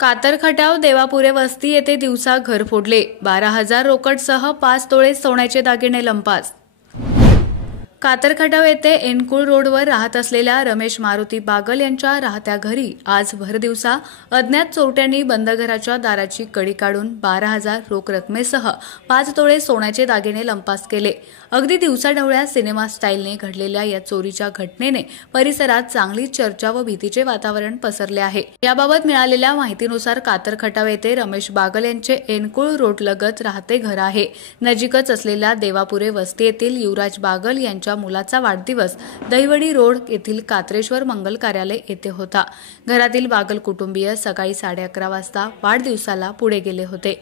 कातरखटाव देवापुरे वस्ती येथे दिवसा घर फोडले। 12,000 रोकडसह 5 तोळे सोन्याचे दागिने लंपास। कातरखटाव येथे एनकुळ रोडवर राहत असलेल्या रमेश मारुती बागल यांच्या राहत्या घरी आज भरदिवसा अज्ञात चोरट्यांनी बंद घराच्या दाराची कडी काढून 12,000 रोख रकमेसह 5 तोळे सोन्याचे दागिने लंपास केले। अगदी दिवसाढवळ्या सिनेमा स्टाईलने घडलेल्या या चोरीच्या घटनेने परिसरात चांगली चर्चा व भीतीचे वातावरण पसरले आहे। याबाबत मिळालेल्या माहितीनुसार कातरखटाव येथे रमेश बागल यांचे एनकुळ रोड लगत राहते घर आहे। नजीकच असलेल्या देवापुरे वस्ती येथील युवराज बागल यांच्या मुलाचा वाढदिवस दहिवडी रोड येथील कात्रेश्वर मंगल कार्यालय येथे होता। घरातील बागल कुटुंबीय सकाळी 11:30 वाजता वाढदिवसाला पुढे गेले होते।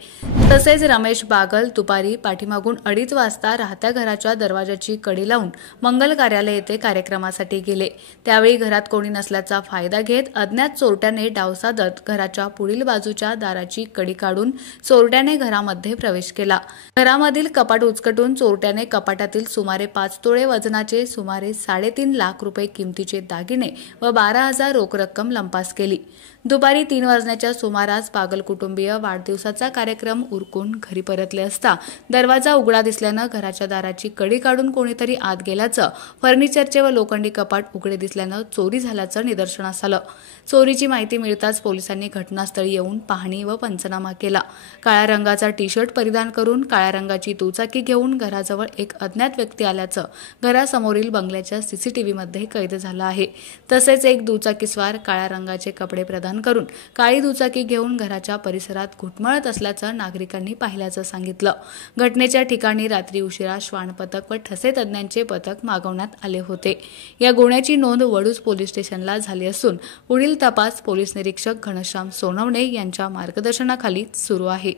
तसेच रमेश बागल दुपारी पाठीमागून 2:30 वाजता राहत्या घराच्या दरवाजाची कडी लावून मंगल कार्यालय येथे कार्यक्रमासाठी गेले। त्यावेळी घरात कोणी नसल्याचा फायदा घेत अज्ञात चोरट्याने डाव साधत घराच्या पुढील बाजूच्या दाराची कडी काढून चोरट्याने घरामध्ये प्रवेश केला। घरामधील कपाट उचकटून चोरट्याने कपाटातील सुमारे 5 तोळे वजनाचे सुमारे 3.5 लाख रुपये किमतीचे दागिने व 12,000 रोख रक्कम लंपास केली। दुपारी 3 वाजण्याच्या सुमारास बागल कुटुंबीय वाढदिवसाचा कार्यक्रम उरकून घरी परतले असता दरवाजा उघडा दिसल्यानं घराच्या दाराची कडी काढून कोणीतरी आत गेल्याचं, फर्निचरचे व लोखंडी कपाट उघडे दिसल्यानं चोरी झाल्याचं निदर्शनास आलं। चोरीची माहिती मिळताच पोलिसांनी घटनास्थळी येऊन पाहणी व पंचनामा केला। काळ्या रंगाचा टी-शर्ट परिधान करून काळ्या रंगाची दुचाकी घेऊन घराजवळ एक अज्ञात व्यक्ती आल्याचं घरासमोरील बंगल्याच्या सीसीटीव्हीमध्ये कैद झालं आहे। तसेच एक दुचाकीस्वार काळ्या रंगाचे कपडे प्रदान करून काळी दुचाकी घेऊन घराच्या परिसरात घुटमळत असल्याचं नागरिकांनी पाहिल्याचं सांगितलं। घटनेच्या ठिकाणी रात्री उशिरा श्वान पथक व ठसे तज्ञांचे पथक मागवण्यात आले होते। या गुन्ह्याची नोंद वडूज पोलीस स्टेशनला झाली असून पुढील तपास पोलीस निरीक्षक घनश्याम सोनवणे यांच्या मार्गदर्शनाखाली सुरू आहे।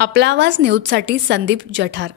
आपला आवाज न्यूजसाठी संदीप जठार।